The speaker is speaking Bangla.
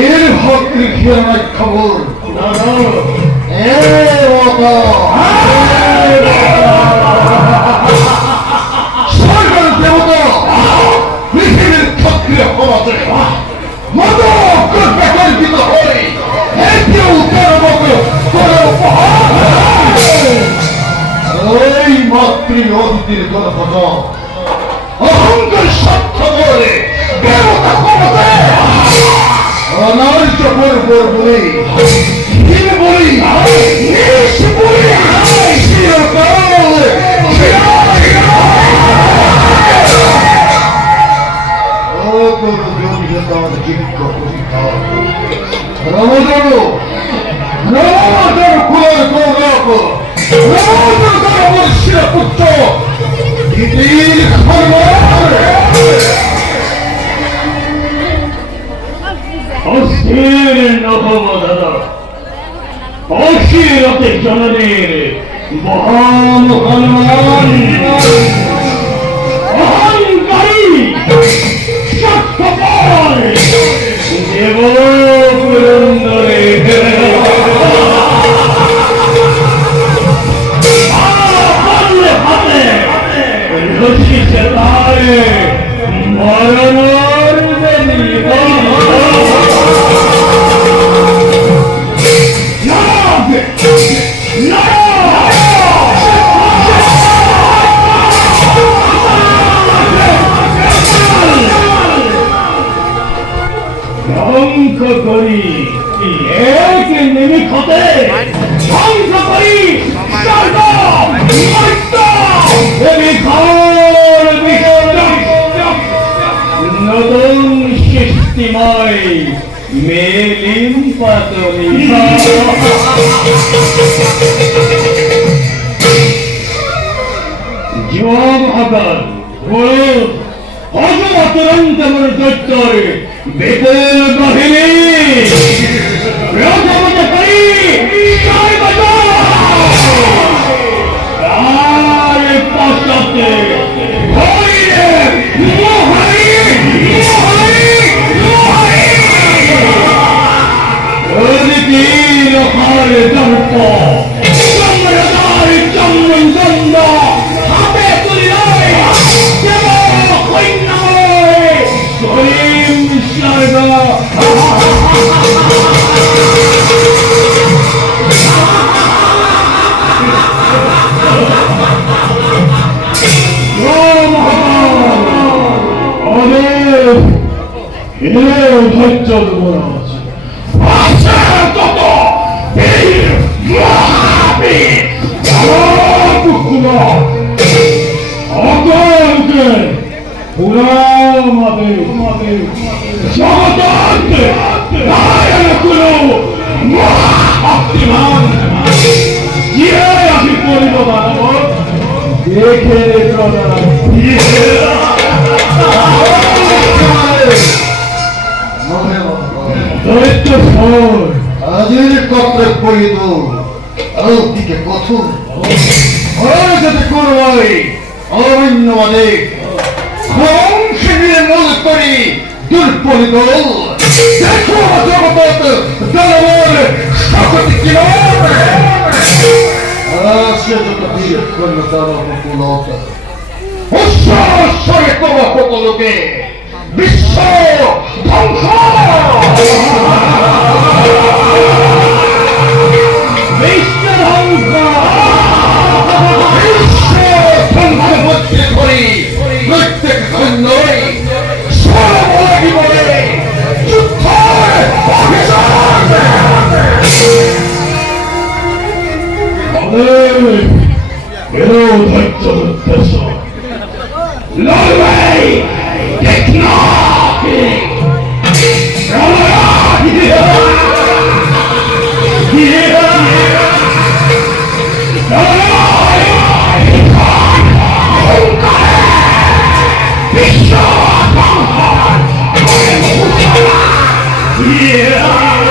এর হক লিখিয়ে আমার খবর সরকার দেবতা পৃথিবীর ক্ষত্রিয় সমাজে বিকল্পিত হয়ে ওই মাতৃ অতিথির গণপথ অহংকার স্বার্থ করে দেবতা ক্ষমতায় অনার্য পর বলি বলি পুত্র অস্থির নবদাদা অস্থিরতে জননীর মহান হনুমান অহংকারী স্বার্থপর দেব পুরন্দরে হাতে রশি চেতায় মরণর ধ্বংস করি এক নিমিষতে ধ্বংস করি নতুন সৃষ্টিময় মেলিম পাতনি জীবন আকার অজমাতরন্ত মন দৈত্যরে বেতের বাহিনী রথমতে করি তার পশ্চাতে Oh, 이래요 덜쩍 몰아오지. 아세토도 베일 마비 아프구나. 어떤게 보라마대 저것도 안돼. 나야 그로 하지만 이래야 뒷거리보다 내 개를 들어가라. 너의 또 서울 아질 것들 보이도 아우 니게 꼬투 어느새 꼬르와이 어린놈아네 공신의 모습거리 둘보리도 대초가 저것도 따라오래 사고띠끼로 아 시어졌다 비에 건너 따라오고 나왔다 오쇼 소리 꼬마 꼬꼬르게 미소 방송 미션 항상 미소 방송 멋진 소리 늑대 큰 너리 소라보라기 머리 주탈 박회장 오늘 외로운 덜쩍은 됐어. 노르웨이 테크노 Yeah!